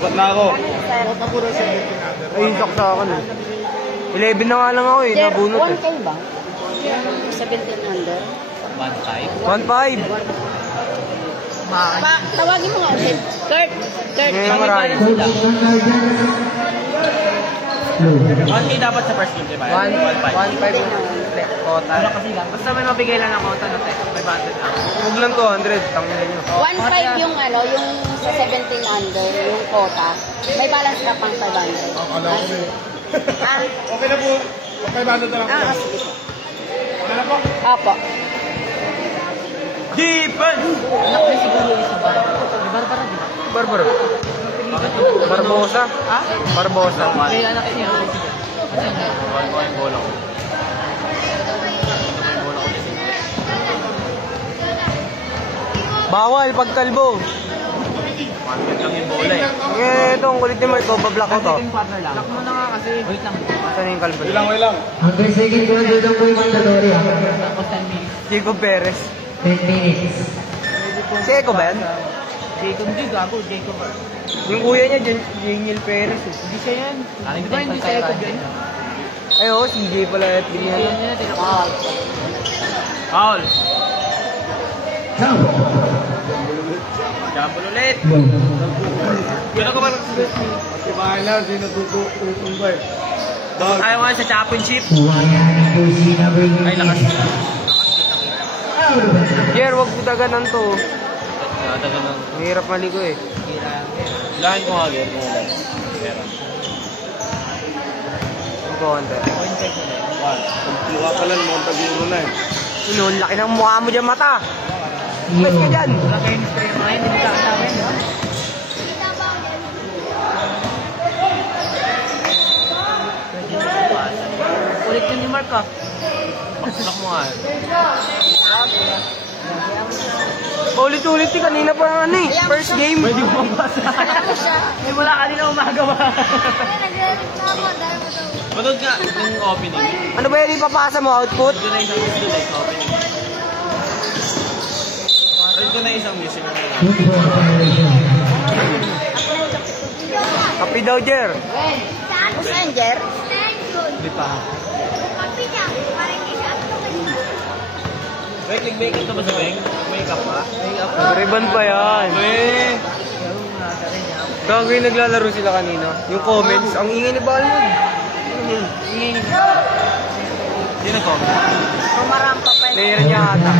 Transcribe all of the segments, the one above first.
Ba't na ako? Ay, shock sa akin eh. 11 na nga lang ako eh, nabunot eh. 1K ba? 17 under? 1.5. Tawagin mo nga ulit. Kurt. Ngayon marami. 1K dapat sa first game, diba? 1.5 yung kota. Basta may mabigay lang ng kota na 500 lang. Huwag lang 200, tangin nyo. 1.5 yung ano, yung sa 17 under, yung quota. May balance ka pang 500. Okay na po. 500 na lang po. Sige po. Okay na po. Apo. Defense! Anak na siguro yung isa ba? Barbara, di ba? Barbara. Barbosa? Ha? Barbosa. May anak niya. Kuha yung bola ko. Bawal pagkalbo. 100 lang yung bola eh. Eh, ito, ang kulit ni Marco, bablock ko to. Lock mo na nga kasi. Wait lang. Saan yung kalbo? Wait lang. Hanggang second round daw po yung mandatory ha. Tapos 10 minutes. Jacob Perez. 10 minutes. Si Eko ba yan? Jacob, di gago. Jacob. Yung kuya niya, Janiel Perez eh. Hindi siya yan. Di ba hindi siya Jacob yan? Ay, oo, CJ pala at ganyan. Foul. Foul. Jumble ulit. Gano'n ko ba nagsasabi? Pagkibahan na, di natututong ba eh. Ayaw nga sa championship. Wayanin po si number 8. Ay, lakas. Jer, wag daganan to. Nadaganan. Mahirap maligo eh. Lahan ko nga, Ger. Meron. Ang konti. Luha pala, Montaguro na eh. Ano, laki ng mukha mo dyan mata. Mas ka dyan. Wala kayo ni Spray mga yun. Hindi ka kasama yun. Ulit yun ni Mark ah. Paslak mo nga. Ulit-ulit eh, kanina pa ano eh. First game. Pwede mo pasa. May mula kanina umaga ba? Panood nga yung opening. Ano ba yan ipapasa mo? Output? Doon na isang miss doon sa opening. Panood ko na isang miss. Good ball violation. Kapi daw, Jer. Saan, Jer? Hindi pa. Wait, nag-makeup na ba sa Beng? Nag-makeup pa? Ribbon pa yan. Weh! Kagawin naglalaro sila kanina. Yung comments, ang ingay ni Balmond. Sino comment? Pumarampa pa yun. Player niya ata.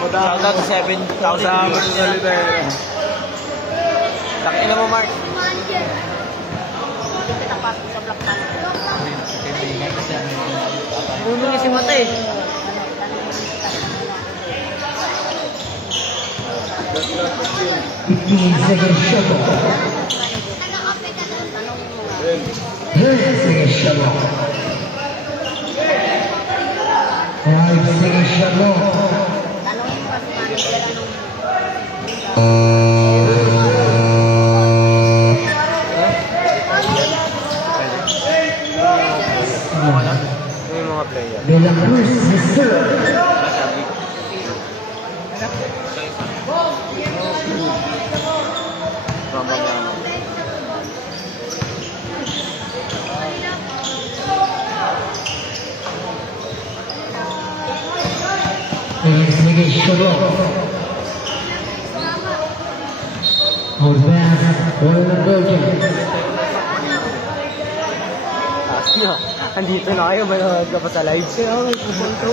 Shout out to 7,000 viewers. Takin na mo, Mark. Pinapasok sa Black Panther. Puno niya si Mata eh. Second shot. Second shot. 5 second shot. Tanungin pa si manager Yung mga player. De La Cruz Mr. Second shot. Out pass. Ball Belgium. Andito na kayo, manonood ka pa sa live. Kaya ako nagpupunto.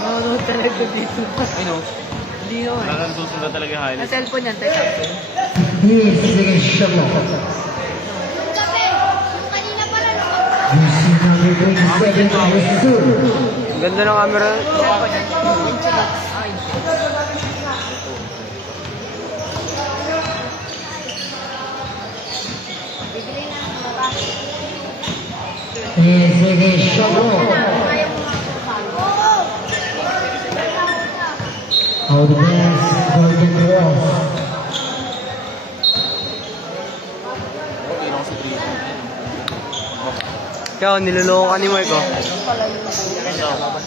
Manonood talaga dito. Ano? Hindi naman. Parang susunod talaga yung Sa highlights. cellphone yan, tayo Samsung. Second shot. Number 27 Mr. Ganda ng camera. Second shot. Out the pass. Golden Cross. Kaya niloloko ka ni Mark oh.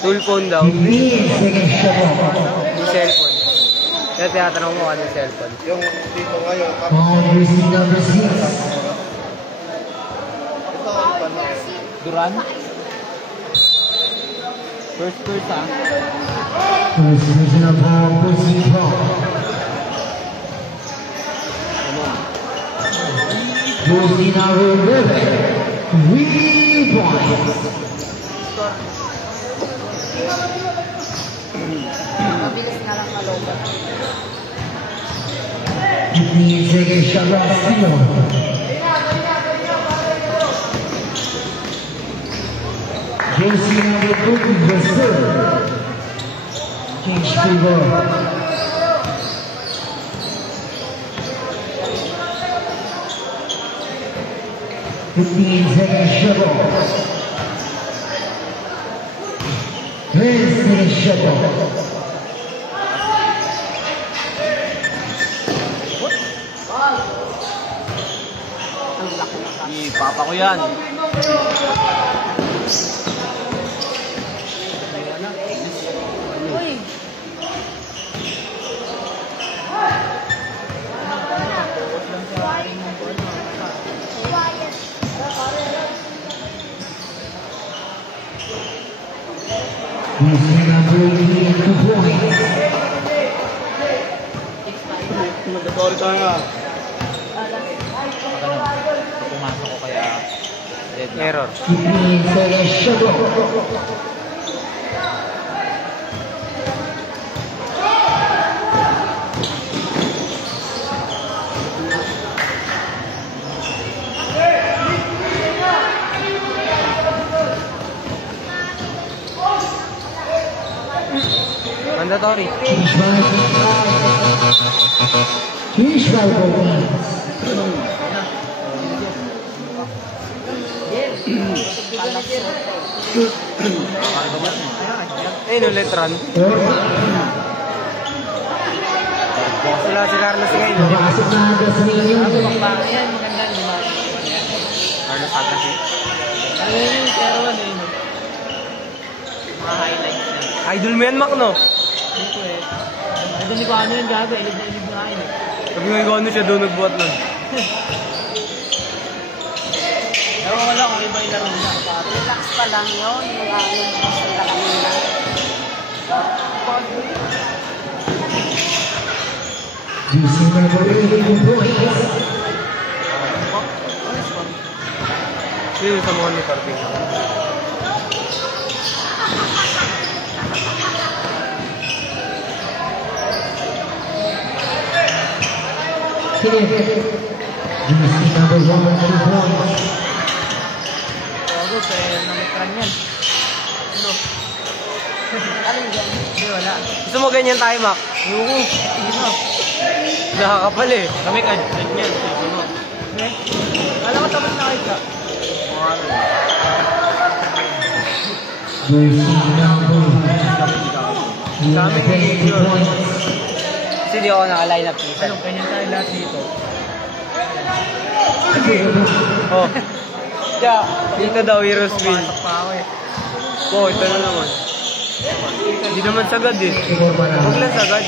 Tool phone daw. Second shot. cellphone. Kaya tinatanong mo ano cellphone. Yung dito ngayon, Foul receiving number 6. Duran? First ah. First original foul, personal foul. Jersey number 11. 3 points. Mabilis na lang malobat. 15 seconds shot clock still. Jersey number 20, the third. Change to ball. Second shuttle. Papa ko yan. Uy! Mag-sorry tayo. Pumasok ko kaya error. Mandatory. Finish by Bowens. Ayun ulit run. Wala si Carlos ngayon. Napasok na agad sa ninyo. Carlos Agassi. Ano yun? Pero ano yun? Mga highlights na. Idol mo yan, Mac, no? Dito eh. Idol ni ko ano yun, gabi. Ilid na ilid na kain eh. Sabi nga ikaw ano siya doon nagbuhat nun. Ewan ko lang kung iba yung laro niya. Relax pa lang yun. Yung gusto ka kanina. Juicy number 8 points. Sino sa mga ni Carping? Juicy number 1 points. Bago, kaya namikran yan. Ano? Alin dyan? Hindi, wala. Gusto mo ganyan tayo, Mac? Yuko. Sige mo. Nakakapal eh. Kami ganyan. Sige mo. Eh? Alam ko tapos na kayo ka. Juicy number 8 points. Kasi di ako naka-line up minsan. Ano, ganyan tayo lahat dito. Oh. Kaya, dito daw, Heroes win. Pasok pa ako eh. Oh, ito na naman. Hindi naman sagad eh. Huwag lang sagad.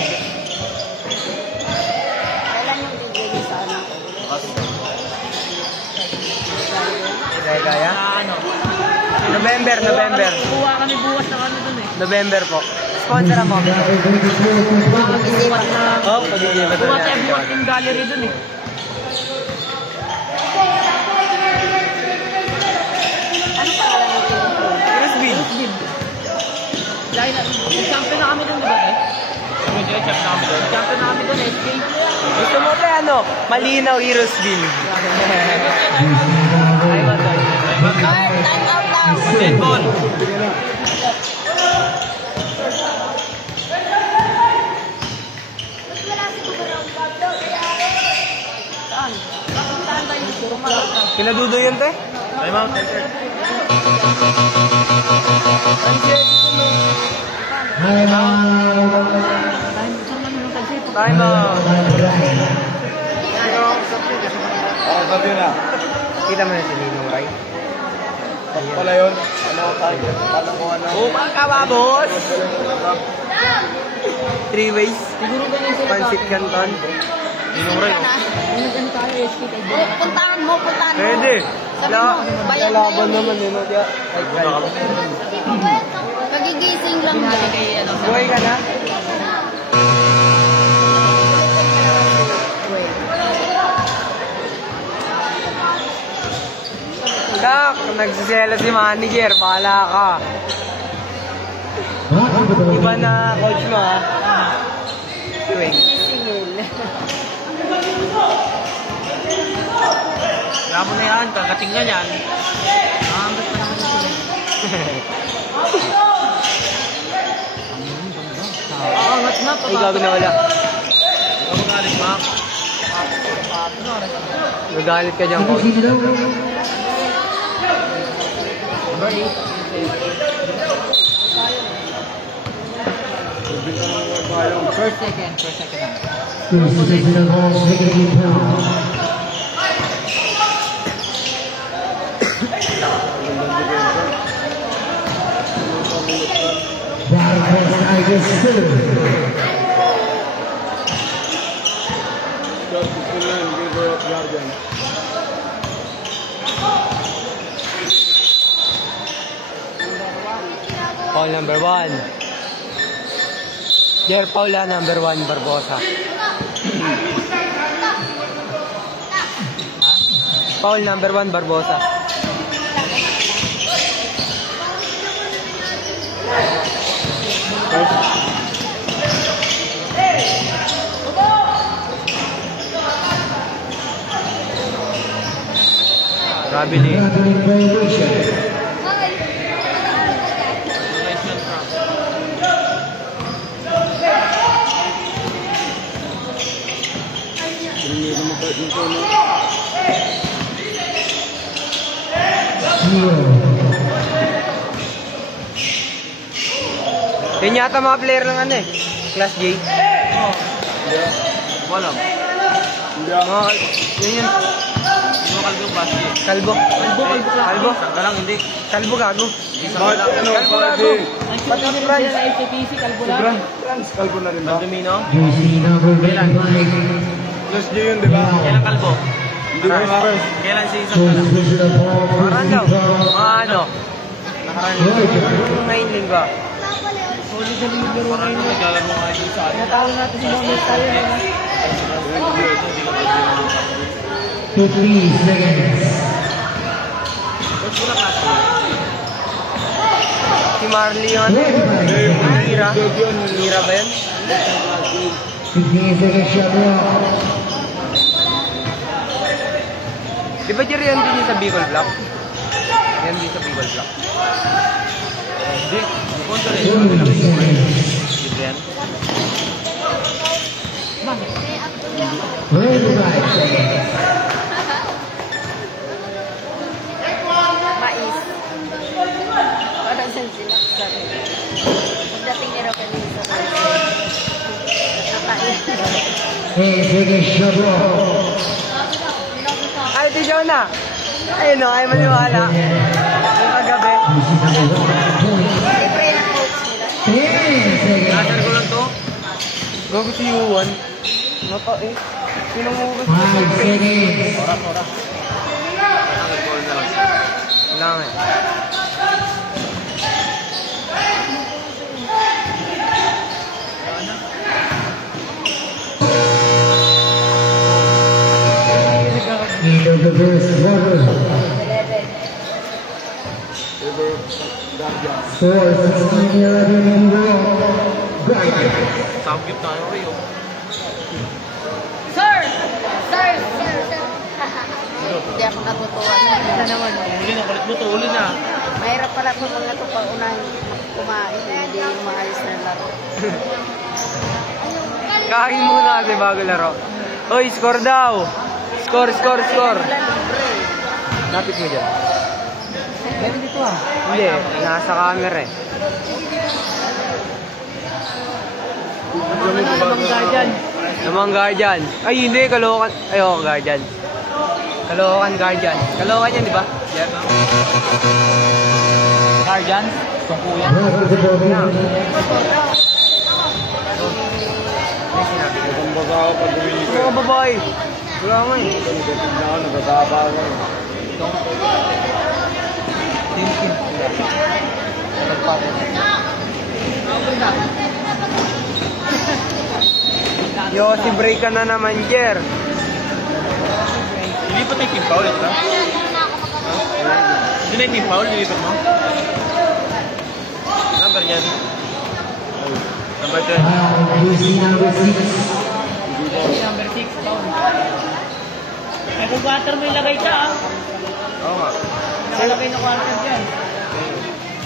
Kailan yung bibigay sa anak? Gaya? Ano? November. Kuha kami buwas na kami dun eh. November po. Sponsor ako. Buwas na. Oh, pag-iiba to Buwas niya. na buwas yung gallery dun eh. Ano pangalan ng team? Heroes win. Dahil champion na kami dun, di ba eh? Champion na kami dun eh. SK. Gusto mo ba ano? Malinaw, Heroes win. Ay, matay. Time out lang! Deadball. Saan? Saan ba yung sumalot na? Pinadudo yun, te? Time out. Time out. Sabi na. Kita mo na si Ninong Rai. Pala yun. Ano tayo? Paano ko ano? Umang ka ba, boss? 3 ways. Siguro ganyan sila Pansit dati. Canton. Wala na. Ganyan tayo, HK tayo. Puntahan mo. Pwede. Sabi mo, bayan na Laban yun. naman yun. Kagigising lang niya. Buhay ka na? Sak, nagsisela si manager. Bahala ka. Iba na coach mo ha. Swing. Singil. Wala mo na yan, kagating ka yan. Nakambit pa naman ito. Angat na pa. Ay, gago na wala. Ikaw magalit, Mac. Nagalit ka dyan, coach. First second na. Foul number 1. Jer Paula number 1 Barbosa. Foul number 1 Barbosa. Grabe ni. Yan yata mga player ng ano eh. Class J. Wala. Mga, yun yun. Ano kalbong basket? Kalbo. Kalbo. Saka lang, hindi. Kalbo gago. Saka lang. Kalbo gago. Pati Franz. Kalbo na rin ba? Domino? Plus J yun, di ba? Kailan kalbo? Hindi ba first? Kailan si isang kalbo? Parang daw. Mga ano. Ngayon linggo. Parang naglalaro nga dito sa akin. Natalo natin si Bonus tayo. 15 seconds. Ba't wala kasi? Si Marley yun. Mira. Mira ba yun? 15 seconds shot clock. Di ba Jerry yan din yung sa Bicol Block? Yan din sa Bicol Block. Hindi. Punta rin. 20 seconds. Yan. 25 seconds. Mais. Parang saan sinaksak. Pagdating ni Roque Lisa. Nakain. 8 seconds shot clock. Ay, di siya na. Ayun no, ay maniwala. Yung kagabi. Libre ng coach nila. 10 seconds. Nasaan ko lang to? Gago si Yuan. Napa eh. Sinong mo 5 seconds. Oras. Nag-call na lang. Wala nga eh. End of the first quarter. 4:16-11 in the Guardian. Samgyup tayo kayo. Sir! Hindi ako natutuwa. Ano naman? Uli na, kulit mo to. Uli na. Mahirap pala po mga ito pag unahin kumain. Hindi yung maayos na laro. Kain muna kasi bago laro. Hoy, score daw! Score! Wala libre. Lapit mo dyan. Meron dito ah. Hindi, nasa camera eh. Namang guardian. Ay, hindi, Kalokan. Ay, oo, guardian. Kalokan, guardian. Kalokan yan, di ba? Yeah. Guardian? Tungkuyan. ako pag bumili ko. Mga babae. Wala nga eh. Nagatig na ako, nagataba ako. Tintin. Nagpapit. Yo, si break ka na naman, Jer. Lilipat na yung team foul, ito? Hindi na yung team foul, lilipat mo? Number yan. Number 10. Jersey number 6. Number 6, foul. Ay, kung quarter mo ilagay ka, ah. Oo nga. Ilagay na quarter dyan.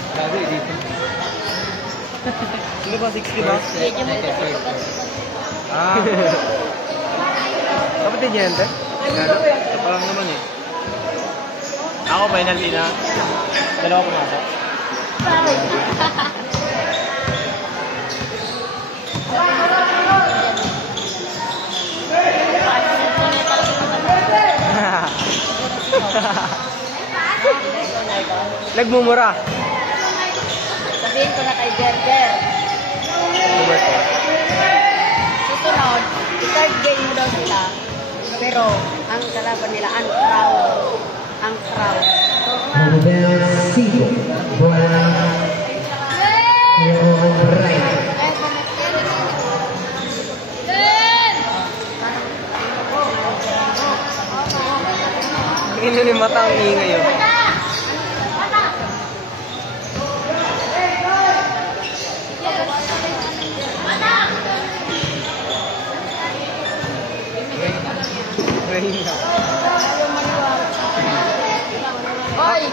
Sabi, dito. Sino ba? 60 ba? Ah. Kapatid niya yan, te? Ito pa lang naman eh. Ako, penalty na. Dalawa pumasok. Nagmumura. Sabihin ko na kay Gerber. Susunod, i-third game mo daw sila. Pero, ang kalaban nila, ang crowd. Ang crowd. So, Number 5. Bola. Yung right. Tingnan ni mata ang ingay yun. Oy!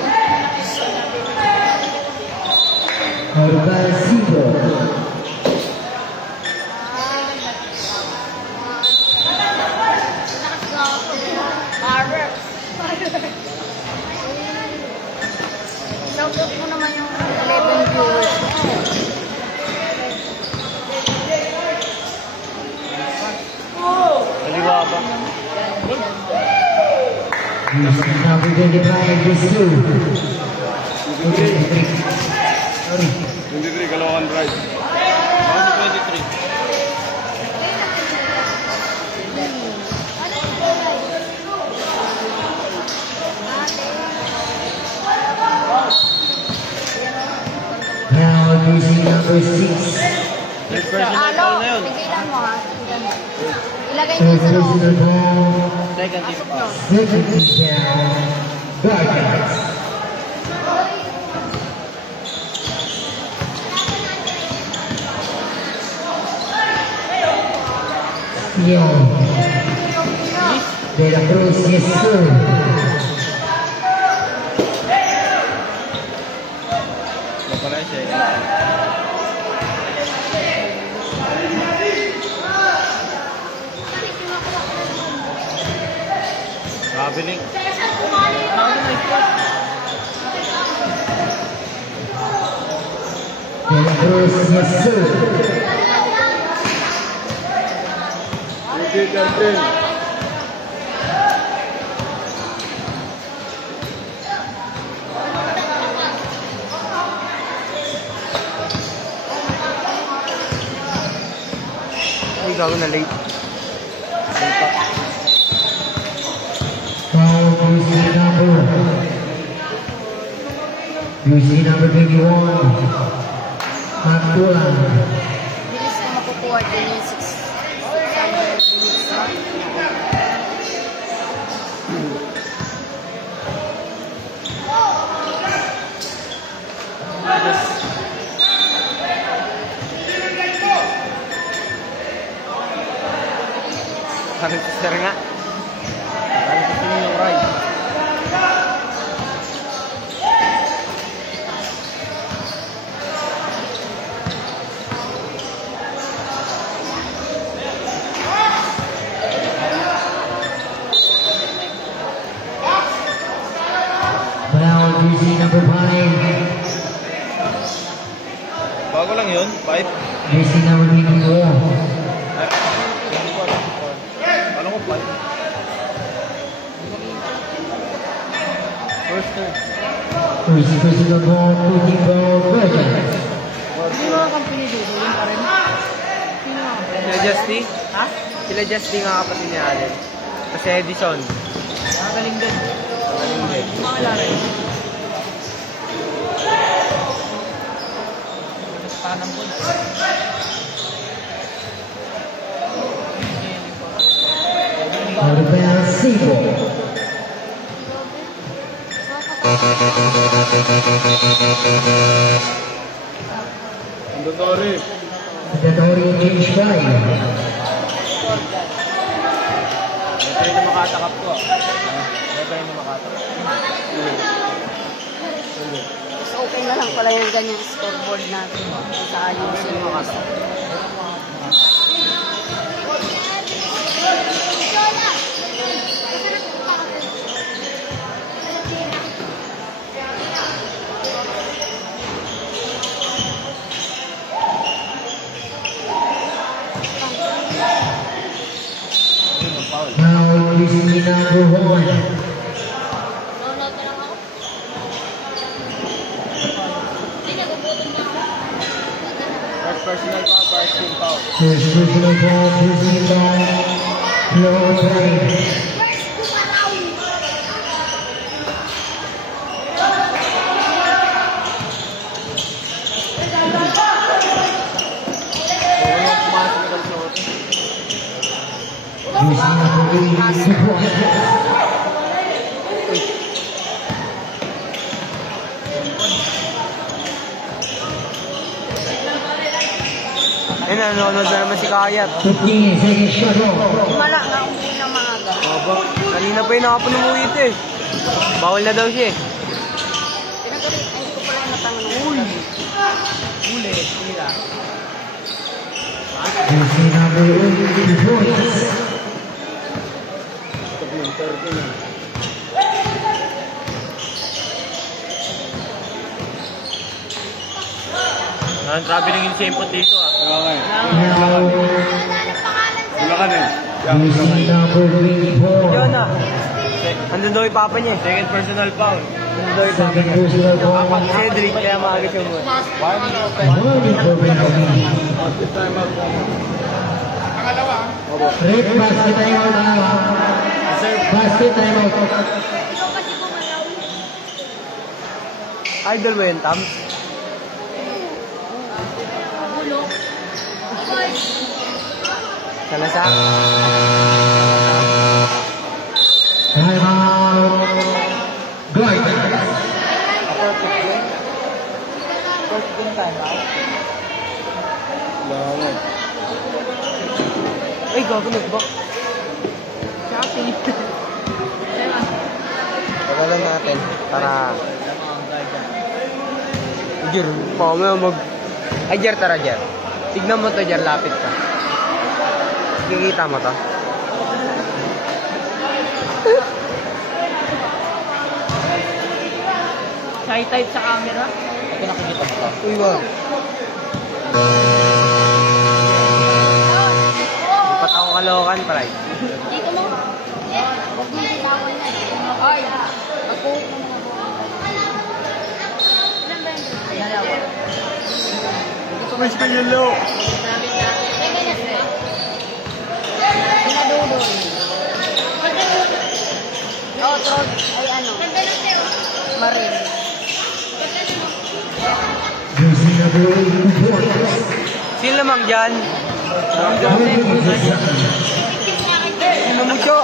Orbacido. Barber! Shoutout mo naman yung 11 viewers mo. Kaliwa ba? Jersey number 25 is 2. 23. Sorry. 23, Caloocan Pride. Ako si 23. Now jersey number 6. Personal foul na yun. Tigilan mo ha. Tigilan mo. Ilagay So niyo sa loob. personal ball. Second team foul. Second is down. Guardians. Young. De la Cruz, yes sir. Napalay siya eh. Traveling. De la Cruz, yes sir. Okay, Captain. Ay, gago na late. Foul jersey number 21. Magtulang. Bilis ko makukuha din yung 600 Parang sister nga. Parang gusto niyo yung ride. Foul jersey number 5. Bago lang yun, 5. Jersey number 24. Alam ko 5. First time. First personal ball, putting ball, Guardians. Sino mga company dito? Yun pa rin? Sino mga company? Na Justy? Ha? Sila Justin nga kapatid ni Allen. Kasi Edison. Magaling din. Magaling din. Makalala yun. Tanang po. Mandatory. Mandatory change guy. Ito yung makatakap ko. Ito yung makatakap. Mas okay na lang pala yung ganyang scoreboard natin. Sa ayusin mo kasi. Now listen to number 1. Personal foul, personal foul. First personal foul, presented by Lord Ray. Using number 8, support. Ayun, nanonood na naman si Kayat. 15 seconds shot off. Mala nga umuwi ng maaga. Aba, kanina pa yung nakapanamuhi ito eh. Bawal na daw siya eh. Pinagalit, ay ko pala yung natanong. Huli. Tira. Using number 8, points. Traveling yung sempot dito ah. Now, Bulacan eh. using number 24. Yun na. Andun daw yung papa niya eh. Second personal foul. Andun daw yung papa Second niya. personal foul. Cedric, kaya maaga siya mo. Warning for penalty. Red basket timeout now. Basket timeout. Idol mo yun, Tam? Salasa? Timeout. Guard. Ay, gago nag-back. Shopping. Pagalan natin para... Jer, mamaya mag... Ay, Jer, tara, Jer. Tignan mo to, Jer, lapit ka. Kikita mo to. Shy type sa camera. Ito nakikita mo to. Uy, wag. Ipat ako kalokan, paray. Dito mo. Huwag mo bitawan na. Ay, ako. Dalawa. Mas ka yung low. Pinadudol. Oh, trod. Ay, ano. Marin. Using number 8, points. Sino lamang dyan? Sino mo siya?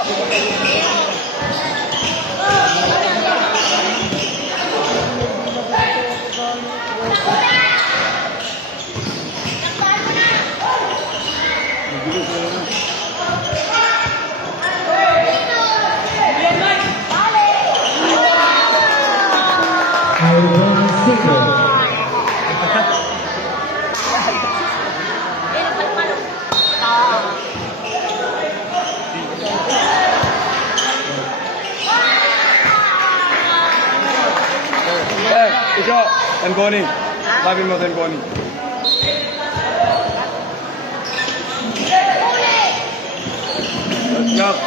Ikaw, Tangoni. Sabi mo, Tangoni. Yup.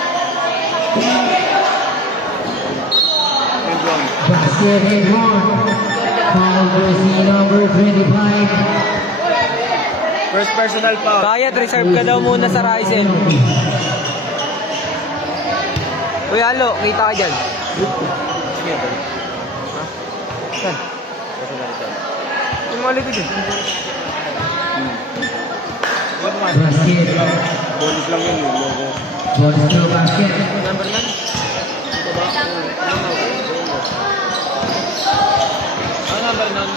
Basket and one. Foul jersey number 25. First personal foul. Kaya, reserve ka daw muna sa Ryzen. Uy, halo, kita ka dyan. Saan? Yung mga likod yun. Basket. Bonus lang yun yung logo. Bonus to basket. Number 9? Ang number nun?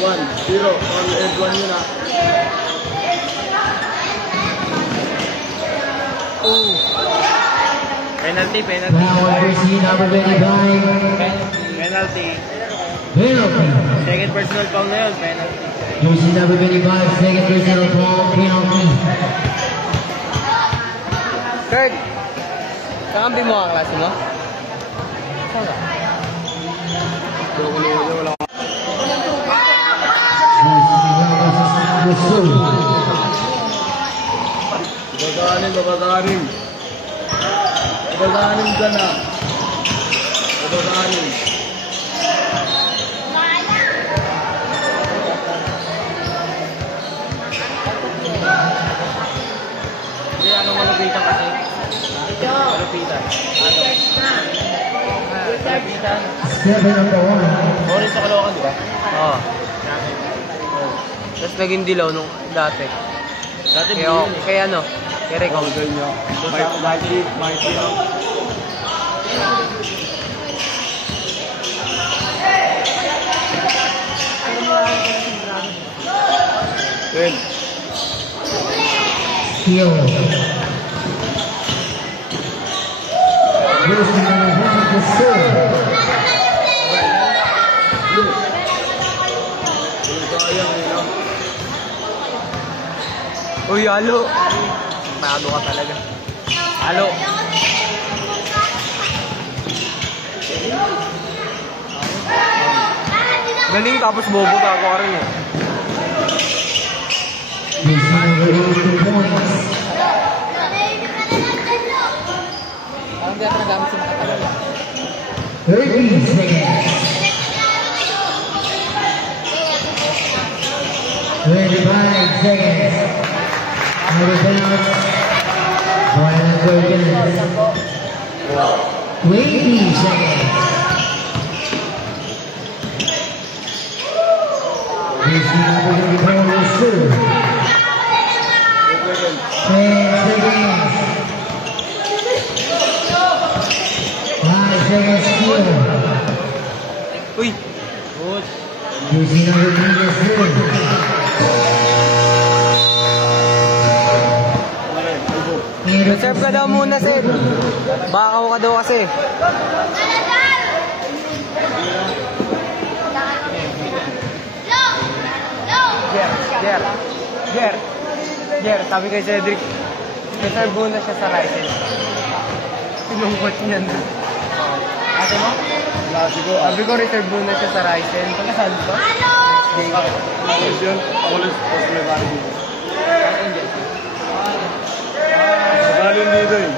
1, 0. On and 1 yun ah. Oh. Penalty. Now jersey number 25. Penalty. Penalty. Second personal foul na yun, penalty. Jersey number 25. Second personal foul. Penalty. Kurt, kakampi mo ang klase mo? Saan ka? Wala. Babaganim. Babaganim ka na. Babaganim. Hindi, ano malupitan kasi? Malupitan. Malupitan. 7-1. Orange sa Caloocan, di ba? Oo. Tapos naging dilaw nung dati. Dati Kaya ano? Kaya Rico. Mighty. Good. Steal. Jersey number 1 to serve. Uy, halo. Maano ka talaga. Halo. Galing tapos bobo ka ako rin eh. Jersey number 18 points. Parang di ako nagamit sa makatagal. 30 seconds. 25 seconds. Out of bounds. Violent again. 20 seconds. Jersey number 24 will serve. 10 seconds. 5 seconds steal. Uy. Jersey number 3 will serve. Reserve ka daw muna, Seth. Bakaw ka daw kasi. Jer, sabi kay Cedric, reserve muna siya sa license. Pinungkot niyan. Ate mo? Sabi ko, reserve muna siya sa license. Pagkasal ba? Alis yun. Alis. Tapos may bari dito. Galing dito eh.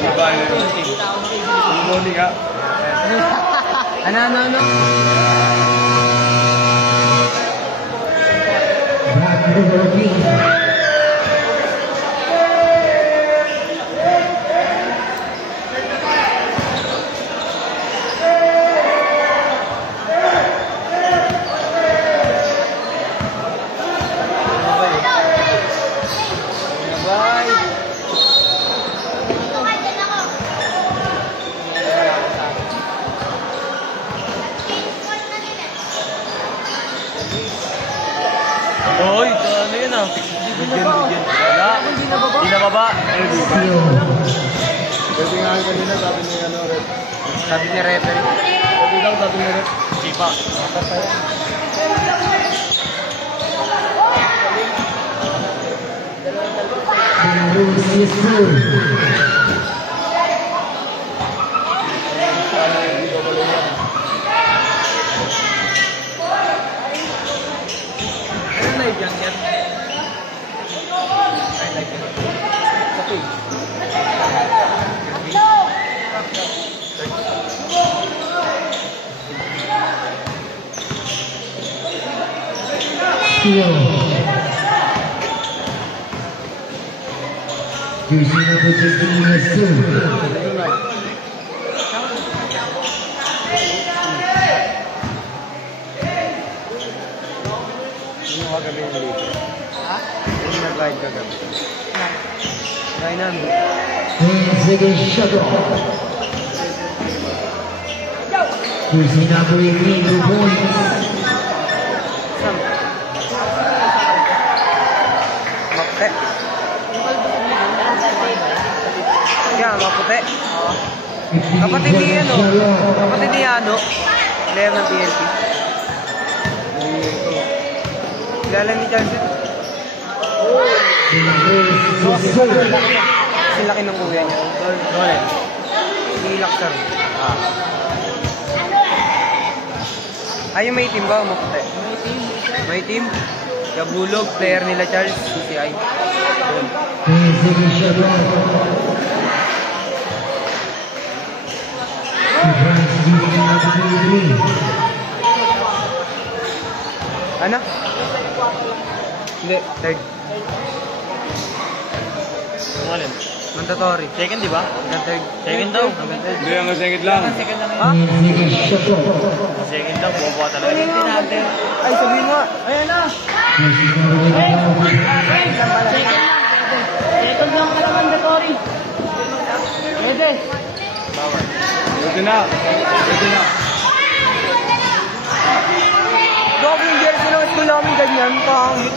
Iba yun. Good morning ha. Ano? Back to the routine. Hoy, ano yun ah? Bigyan. Wala. Hindi na baba. Steal. Pwede nga kanina sabi ni ano, Rep. Sabi ni referee. Pwede daw sabi ni Rep. Hindi pa. Jersey is served. Ano na ibang yan? Steal. Jersey number 15 is Sue. Jersey number 18, 2 points. Maputi. Kaya, maputi. Kapatid ni ano? Kapatid ni ano? Player ng PNP. Kilala ni Johnson. Kasi laki ng kuya niya. Nolan. Si Laksar. Ay, yung may team ba? Maputi. May team? Gabulog, player nila Charles, CCI. Ano? Hindi, third. Alin? Mandatory. Second, di ba? Hanggang third. Second daw. Hindi, ang second lang. Second lang Ha? Second daw, buwa talaga. Ay, sabihin mo. Ayan na! Second lang ka naman, Datory. Pwede. Pwede na. Pwede na. Dog yung jersey ng school namin ganyan, pangit.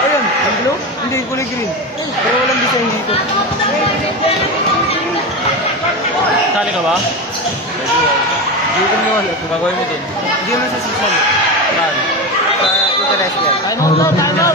Ayun, ang blue? Hindi, kulay green. Pero walang design dito. Sali ka ba? Hindi ko naman. Gagawin mo dun. Hindi naman sa season. Saan? Sa interest yan. Time out daw, time out.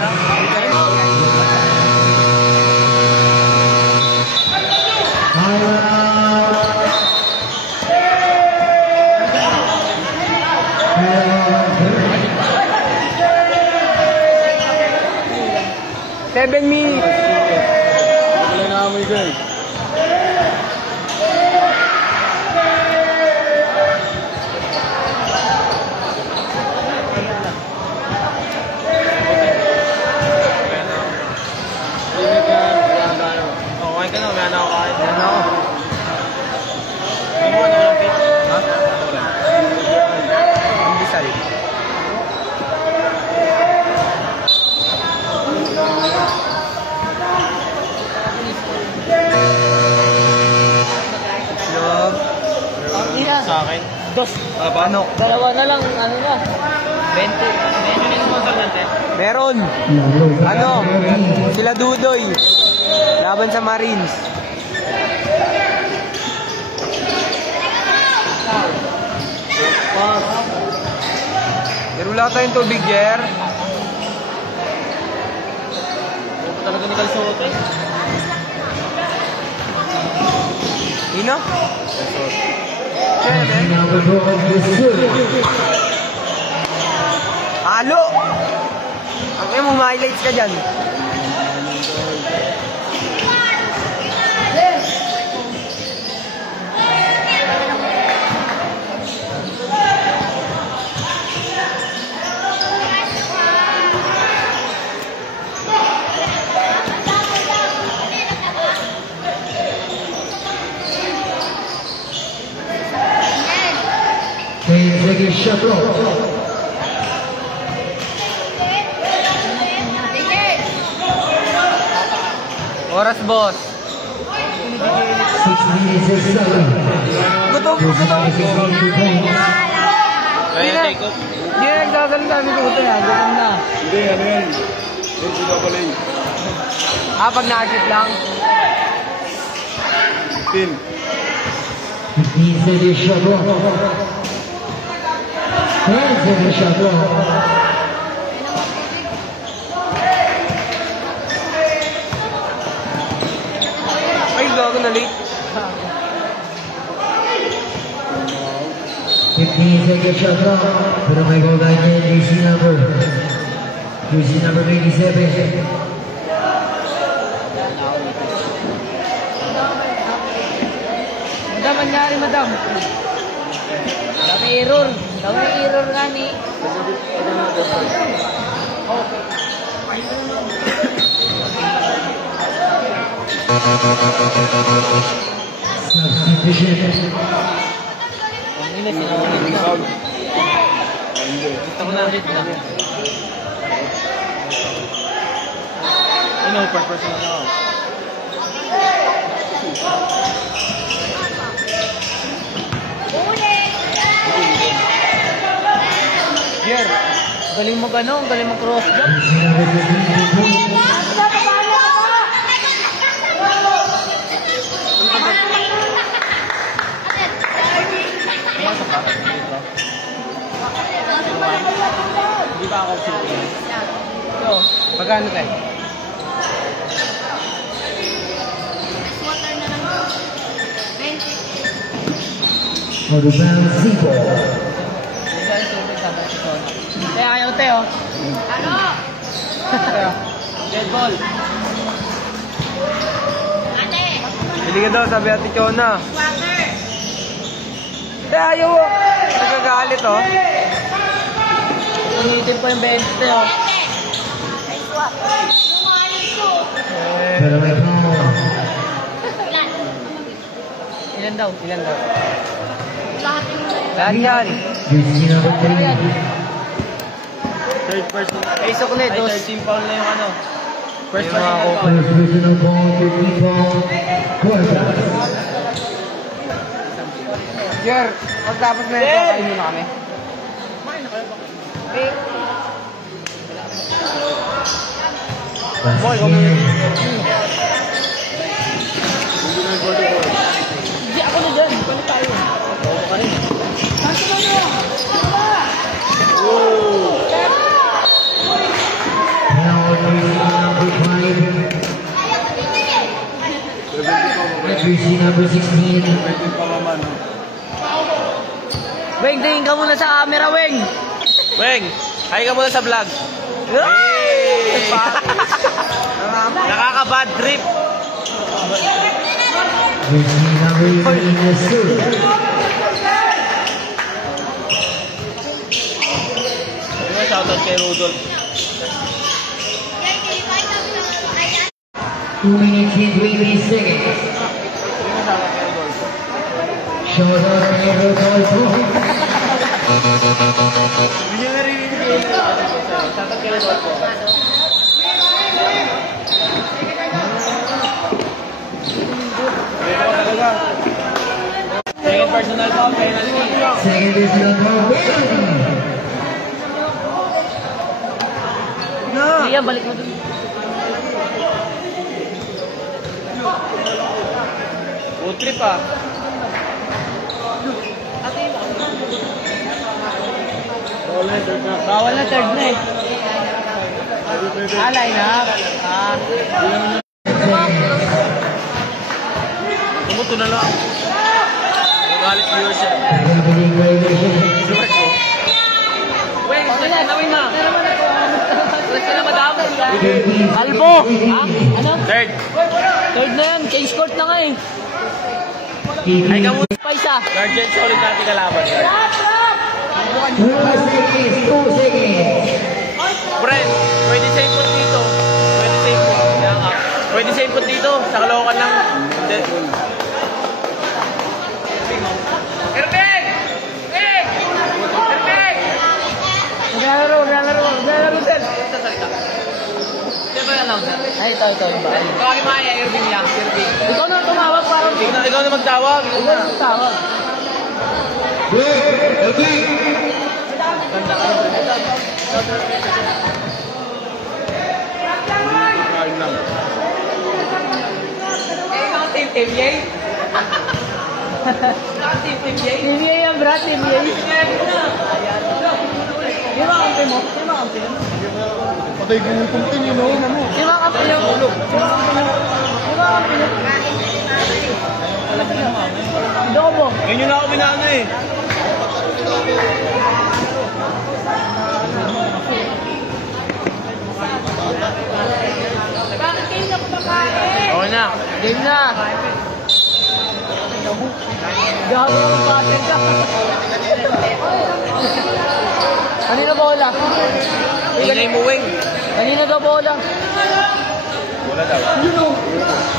Seven minutes. Wala na kami guys. Okay ka na, may anak ako kahit. Ano? Ano mo na walang pitch? Ha? Wala. Ang bisay. Log. Sa akin. Dos. Ano? Dalawa na lang, ano na. 20. Medyo na yung motor natin. Meron. Ano? Sila Dudoy. Laban sa Marines. Pero wala tayong tubig, Jer. Talaga ni Calzote. Ino? Siyempre. Halo! Ang emo, ma-highlights ka dyan. Take a shot. Oras, boss. 6 minutes and 7. Gutom, gutom. Kaya take off. Hindi na nagsasalita. Gutom na. Gutom na. Hindi, ano yan? Hindi ka pala yun. Pag na-agit lang. 15. 15 seconds shot clock. 10 seconds shot clock. Ay, gago na late. 15 seconds shot clock. Pero may goal line niya, jersey number 87. Madam, anyari, madam. Dami error. Dami error nga ni. Substitution. Hindi na sinawagin ka. Gusto ko na ulit na. Per person na ako. Jer, galing mo gano'n, galing mo cross jump. Hindi ba ako sige? So, magkano tayo? Rebound Zico. Kaya ayaw tayo. Ano? Dead ball. Bili ka daw, sabi Ate Chona. Ayaw mo. Nagagalit oh. Unitin po yung 20 tayo. Pero may foul. Ilan daw? Ilan daw? Lahat yan. Jersey number 3. Third person. Ay, sukli. Ay, 13 foul na yung ano. First Yung mga person. First personal ball to Default Quarterback. Jer, pagtapos na ito, kain muna kami. Boy, here. Hindi ako na dyan. Paano tayo? Oo ka rin. Jersey number 16. Weng, tingin ka muna sa camera, Weng. Weng, hi ka muna sa vlog. Nakaka-bad trip. Jersey number 11. Shoutout kay Rudolph. 2 minutes and 20 seconds. Shout out kay Rodolfo. Hindi nyo narinig. Shoutout kay Rudolph. Second personal foul, penalty. Second personal foul. Liam, balik mo dun. Food trip ah. Bawal na third na eh. Line up. Tumuto na lang. Magalit viewers yan. Weng, weng na. Wala na madami. Albo! Ano? Third. Third na yan. Change court na nga eh. Ay ka muna. Pa isa. Guardian, solid natin kalaban. 2 seconds. 2 seconds. Friend, pwede sa input dito. Pwede sa input. Pwede sa input dito. Sa Caloocan lang. Irving! Irving! Irving! Maglalaro, sir. Sa salita. Sino ba yung announcer? Ay, ito. Iba. Kawagi Maya, Irving lang. Irving. Ikaw na tumawag para. Ikaw na magtawag. Ikaw na tumawag. Team Yay? Team Yay? Team Yay yan, bro. Team Yay. Di ba kampi mo? Patay ko yung kumtin yun, no? Di ba kampi mo? Dobo. Ganyan na ako binano eh. Okay na. Game na. Gago ang pattern ka. Kanina bola? Ingay mo, Weng. Kanina daw bola? Wala daw. Yun o.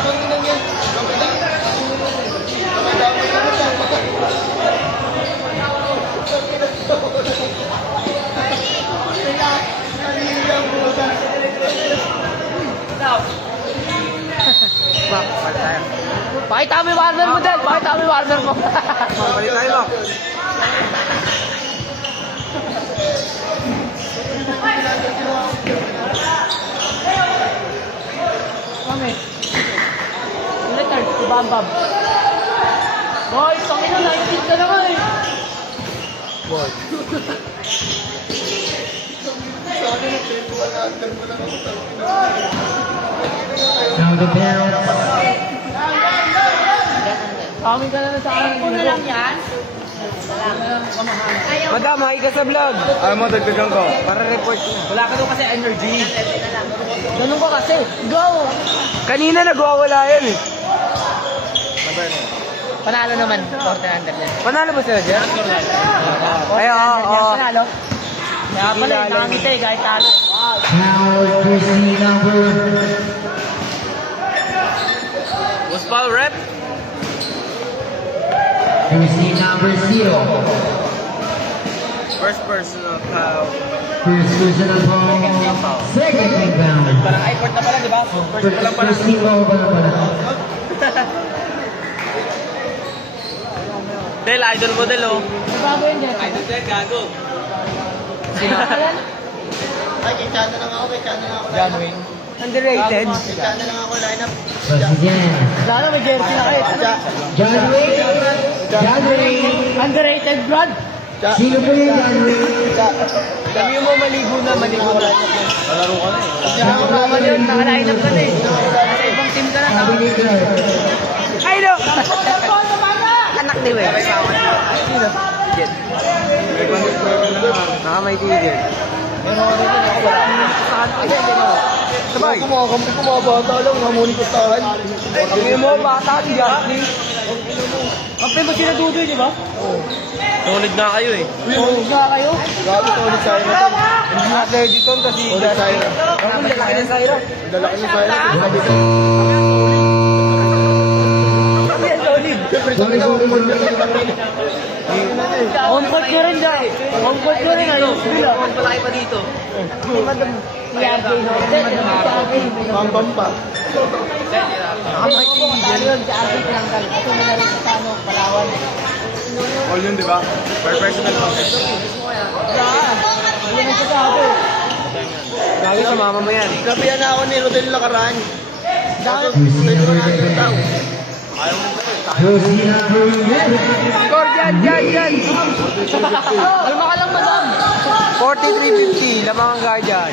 Panginoon yan. Pakita mo yung warner mo din! Pakita mo yung warner mo! Balik tayo mo. Kami. Letter, si Bambam. Boy, Panginoon, nakikinig ka naman eh. Boy. Now the bell. Kami ka na sa akin. Ano lang yan? Ayaw. Madam, hi ka sa vlog. Ayaw mo, dagdagan ko. Para report na. Wala ka daw kasi energy. Ganun ko kasi. Go! Kanina nagwawala yan eh. Panalo naman. Panalo ba sila dyan? Ay, oo. Panalo. Kaya pala, nakangiti kahit talo. Now jersey number. Was foul rep? Jersey number 0. First personal foul. First personal foul. Second rebound. Parang i-port na pala, di ba? First team foul pa na pala. Del, idol mo Del, oh. Bago yun dyan. Idol Del, gago. Sino? Ay, kay Chana lang ako. Kay Chana lang ako. John Wayne. Underrated. Kay Chana lang ako lineup. Once again. Sana may jersey na kayo. John Wayne. John Wayne. Underrated, Brad. Sino po yun, John Wayne? Sabi mo maligo na. Malaro ka na eh. Kaya mo naman yun, naka-line up ka na eh. Sa ibang team ka na. Sabi ni Clark. Ay, no! Anak ni Wes. Sino? Jet. Nakamay tigil. Pero ano yun, ako wala. Saan? Ay, hindi mo. Sabay. Ako mga kampi ko mga bata lang. Namuni ko tahan. Hindi mo, bata, Jasmine. Kampi mo sila Dudoy, di ba? Tulid na kayo eh. Oo, nga kayo. Grabe ko ulit Syra. Hindi na ready ton kasi Ulit Syra. ang lalaki ng Syra. Dalaki ni Syra. Sabi ko. Yes, solid. Siyempre, sabi na ako mo niya. Comfort ko rin daw. Comfort ko rin. Ayos nila. Malaki pa dito. Si Madam si RJ, no? Si RJ. Bambam pa. Nakamay tigil. Yun, si RJ tinanggal. Kasi mayroon sa ano, Palawan. All yun, di ba? Per personal foul. Hindi na siya sabi. Gagi sa mama mo yan. Gabihan na ako ni Rodel Lacaran. Kaso, Jersey pwede ko number na yung tao. 11. Jersey number 11. Score dyan. Kalma ka lang, madam. 43-50. Lamang ang guardian.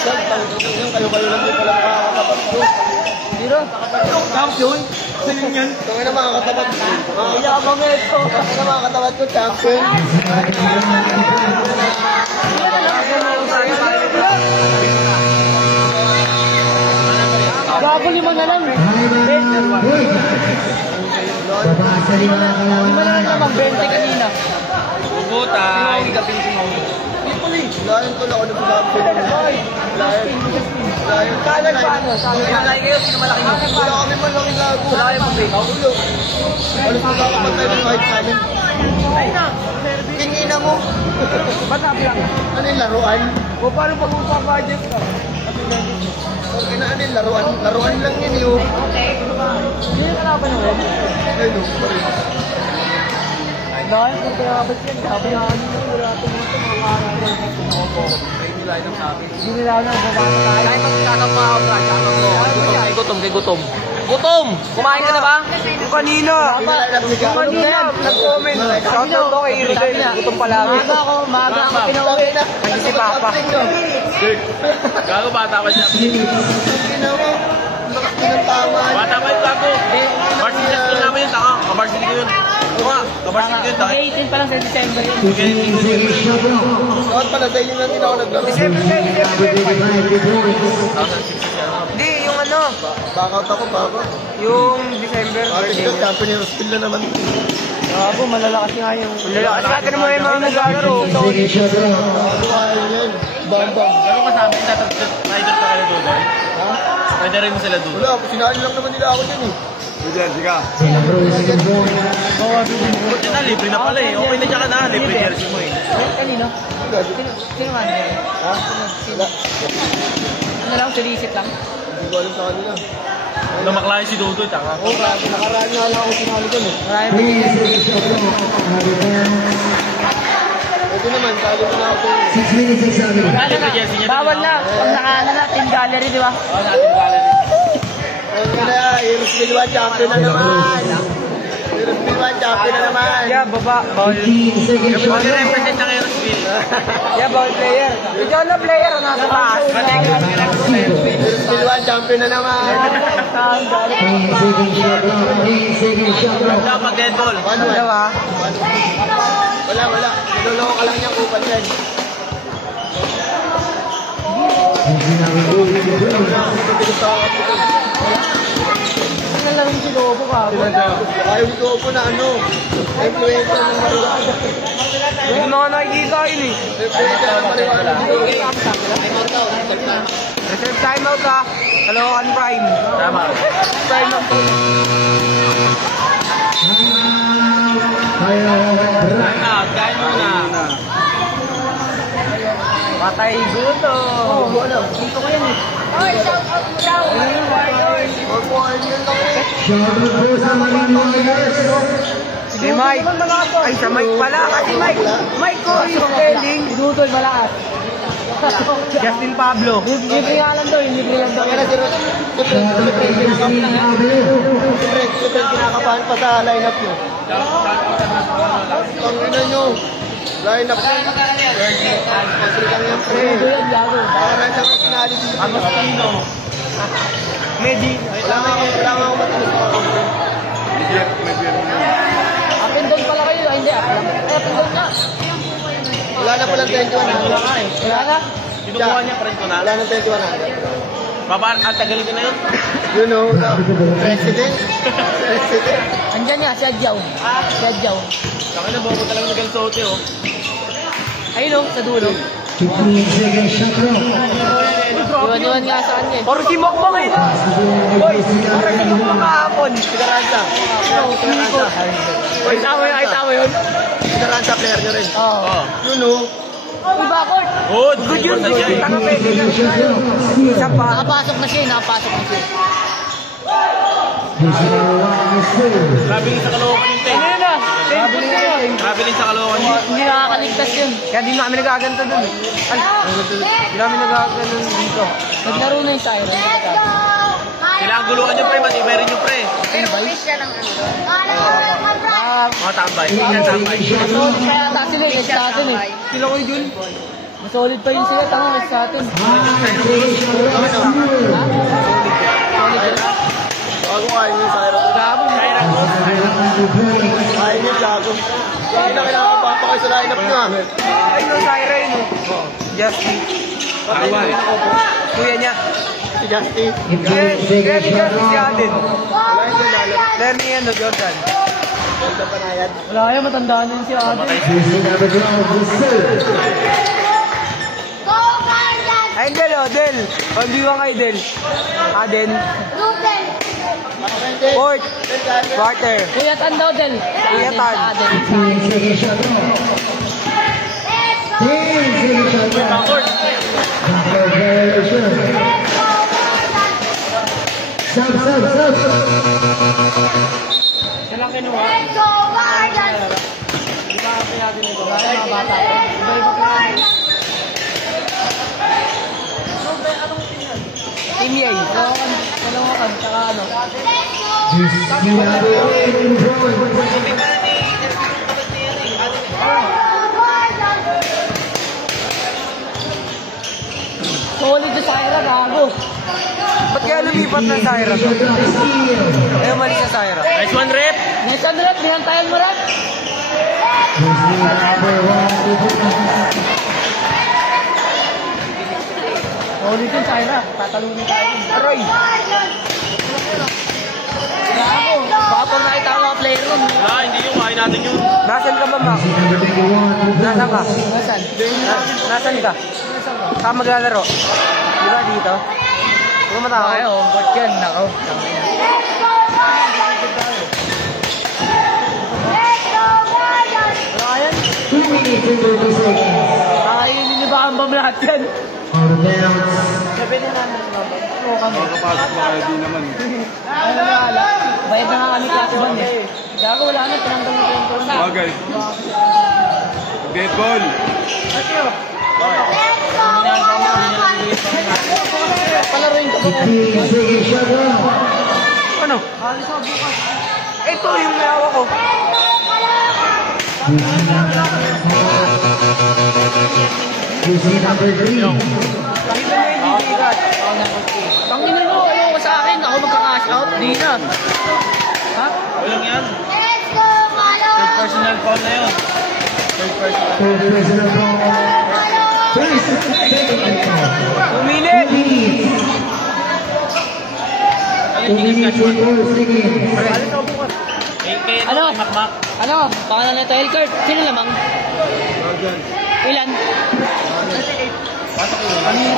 Kayo lang din pala makakatapat ko. Zero. Champion? Sino yan? Tungin na makakatapat ko. Iyabang ito. Tungin na makakatapat ko, champion. Gago lima na lang. Babasa rin mga kalawan. Lima na lang naman. 20 kanina. Butay. Layan ko lang ako ng champion. Layan. Kanan paano? Malaki kayo, sino malaki mo? Wala kami man lang gago. Wala kayo pang bake. Ulo. Alas na kakapatay ng kahit namin. Tingina mo. Ba't sabi lang? Ano yung laruan? O paano pag magpa-budget ka? Okay na ano yung laruan? Laruan lang yun yun. Hindi yung kalaban naman. Ayun o. Dahil kung kalaban yan, sabi na ano yung wala itong ito, mga hindi nila na babasa tayo. Kahit magkakap mga ako, kay gutom, kay gutom. Gutom! Kumain ka na ba? Yung kanina. Yung kanina, nag-comment. Shoutout ko kay Iriel. Gutom palagi. Maaga ako pinauwi. Kasi si Papa. Gago, bata pa siya. Tingina mo. Lakas din ang taman. Bata pa yung gago. Varsity school namin yun, taka. Kabarsity ko yun. Oo nga, kabarsity ko yun, taka. 18 pa lang sa December yun. Dapat pala sa inyo lang din ako naglaro. December 25. 2006 Hindi, yung ano, Backout ako, backout. yung December Ate, birthday. champion yung skill na naman. Malalakas nga yung... Malalakas nga mo yung mga naglalaro. Laruan yan. Bambang. Pero kasama yung rider ka kayo doon. Ha? Rider rin mo sila doon. Wala, sinali lang naman nila ako dyan eh. Buti na, libre na pala eh. Okay na dyan ka na, libre jersey mo eh. Kanino? Sino man? Ha? Wala. Ano lang, sulisit lang. Hindi ko alam sa kanila. Namaklayan si Dodo, tsaka. Oo, nakaraan nga lang ako sinali dyan eh. Ito naman, talo ko na ako. Libre jersey niya. Bawal na. Pag nakaano na, team gallery, di ba? Oo, natin gallery. Ayun ka na, Heroes Bilwan, champion na naman. Heroes Bilwan, champion na naman. Yeah, baba. Bawal. Kami represent ng Aerosville. Yeah, bawal player. Ikaw na player, nasa taas. Heroes Bilwan, champion na naman. Dapat dead ball. Ano ba? Wala. Niloloko ka lang niya kupal yan. Ano lang yung silobo ka? Ayaw ni Kopo na ano, influencer ng mariwala. Hindi mga nakikita yun eh. Influencer ng mariwala. Reserve timeout ka. Kalokan Prime. Tama. Prime lang. Kain mo na. Patay guto. Dito ko yan eh. Oy, shout out mo daw. Warriors. Si Mike. Ay, sa Mike pala. Kasi Mike ko yung spelling. Dutol, malakas. Justin Pablo. Libre nga lang daw, libre lang daw. Kaya siyempre, kinakabahan pa sa line-up nyo. Ang ina nyo, line-up nyo. Kasi lang yan, pre. Ito yan, Yago. Para sa mga sinali dito. Ang matino. Medi. Wala nga ako matulog. Up and down pala kayo. Ay, hindi, up lang. Ay, up and down nga. Wala na palang 21 na. Wala na. Kinukuha niya, friend ko na. Wala na 21 na. At tagalin ko na yun. You know, President. Andyan nga, si Adjaw. Si Adjaw. Saka na, bobo talaga ng Galsote, oh. Ayun o, sa dulo. Iwan-iwan nga sa kanya. Or si Mokmok eh. Boy, parang si Mokmok kahapon. Sigaranta. Ay, tama yun. Sigaranta player nyo rin. Oo. Oh. You know, Iba court. Good. Good yun. Basta siya, eh. Taka pwede ka. Isa pa. Nakapasok na siya, nakapasok na siya. Traveling sa Caloocan yung te. Ano yun ah? Tenpos na yun. Traveling sa Caloocan yun. Hindi nakakaligtas yun. Kaya di na kami nagaganto dun. Ay, di namin nagaganto dito. Naglaro na yung Siren. Kailangan guluhan yung pre, matibay rin yung pre. Pero pulis siya ng ano doon. Mga tambay. Hindi na tambay. Masolid pa yata sila eh, sa atin eh. Sila ko yun. Masolid pa yun sila, tanga sa atin. bago kain yung Cyrus. Gabo. Kain yung Lago. Hindi na kailangan papakay sa line-up nyo ah. Ay, no, Syra yun. Justin. Kuya niya. Si Justy. Kaya ni Justin si Aden. Lerny yan, no, Jordan. Ganda panayad. Wala yan, matandaan na yun si Aden. Ay, Del, oh, Del. O, di ba kay Del? Aden. Fourth. Quarter. Kuya Tan daw, Del. Kuya Tan. Sa Aden. Siya lang kinuha. Di ba kasi natin ito? Wala yung mga bata. Iba-iba pa. Team Yay. Dalawakan, tsaka ano. Solid yung Syra, gago. Ba't kaya lumipat ng Syra? Ayaw mali sa Syra. Nice one, rep. Nesan rep, nihantayan mo rep. Solid yung Syra, tatalunin tayo. Aroy. Gago, baka pag nakita ang mga player nun. Wala, hindi yung kain natin yun. Nasaan ka ba, Mac? Nasaan ka? Nasaan? Nasaan ka? Saan maglalaro? Di ba dito? Huwag ka matakot. Ay, home court yan. Nakaw. 2 minutes and 30 seconds. Ay, hindi ba ang bam lahat yan? Out of bounds. Sabi na namin sa baba. Oo kami. Makakapasok ba kayo di naman? Ano na ala? Bayad na nga kami class band eh. Gago wala na. Tinanggal mo yung tuwan. Bagay. Dead ball. Atyo. Palaruin ka ba? 15 seconds shot clock. Ano? Alis ako bukas. Ito yung may awa ko. Using number 3. Hindi ba na yung bibigat? Panginin mo, ano ka sa akin? Ako magka-cash out? Di na. Ha? Walang yan. Third personal foul na yun. Third personal. Third personal foul. First, second foul. 2 minutes. 2 minutes and 4 seconds. Alis ako bukas. Ano? Ano? Pangalan na ito, Elkert. Sino lamang? Ilan?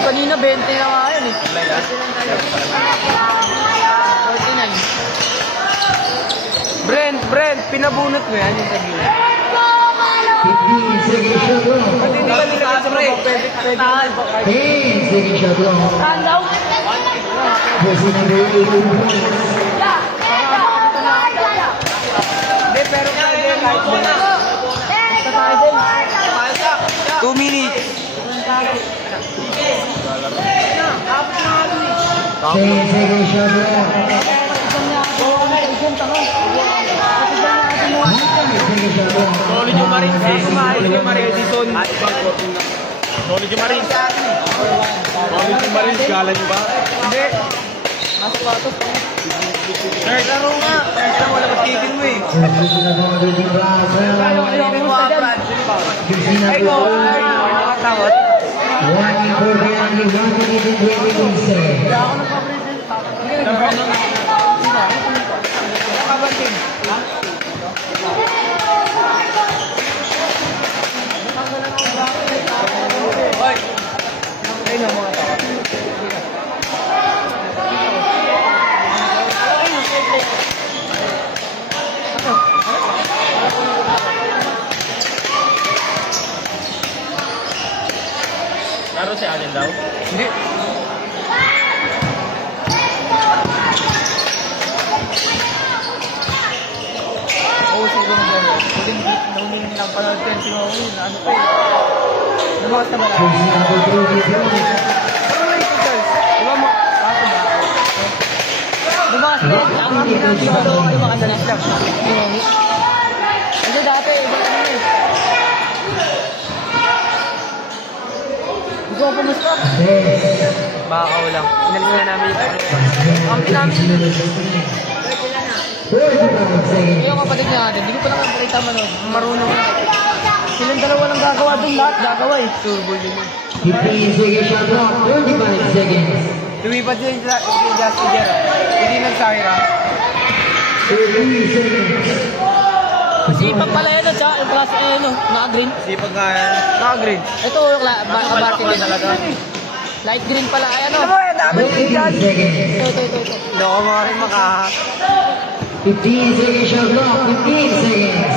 Kanina 20 na nga yun eh. 49. Brent, pinabunot mo yan yung sabi. 15 seconds shot clock. Pati hindi ka nila sa mga pwede. 10 seconds shot clock. Saan daw? Using number 8 points. Hindi, pero pwede kahit mo na. 2 minutes. 10 seconds shot clock. 5 seconds shot clock. Solid yung Marines. Solid yung Marines. Solid yung Marines. Solid yung Marines. Kala nyo ba? Hindi. Nasa patos. Nerd, laro nga. Nerd lang, wala magtigil mo eh. Using number 3 Bravo. Using number 4. Nakakatakot. 1 important only 1 minute and 20 seconds. Nakabanting. Hoy. Ayun ang mga takot. Laro si Allen daw? Hindi. Oo, siguro na gano'n. Hindi nahumingi lang pala 10 si Maui. Ano pa eh. Lumakas na ba lang? Using number 3 Pero wait, guys. Diba mo? Kaso ba? Lumakas na lang. Ang amin natin ba daw kayo makadalas lang? Kasi dati, iba naman eh. Gusto ko pumusta? Bakaw lang. Inalis na namin yung kampi namin. 45 seconds. Yung kapatid niya natin, hindi ko pa lang nakita manood. Marunong na. Silang dalawa lang gagawa doon. Lahat gagawa eh. Turbo din yun. 15 seconds shot clock. 45 seconds. Lumipat siya yung Justin Jera. Hindi nag-Syra. 30 seconds. Sipag pala yan at yung klase naka-green. Sipag nga yan. Naka-green. Ito yung baka-bati din talaga. Light green pala. Ayan o. Ano ba yan? Dapat yung 20 Justin. seconds. Ito. Hindi ako mga rin 15 seconds shot clock. 15 seconds.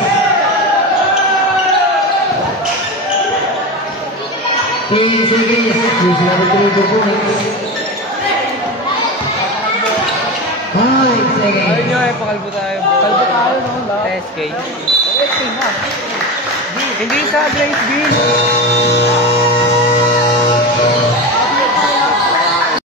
10 seconds. Using number 3 points. 5 seconds. Ayun nyo eh, pakalbo tayo. Pakalbo tayo noon ba? SK. SK na. Hindi sa Blaze Bean.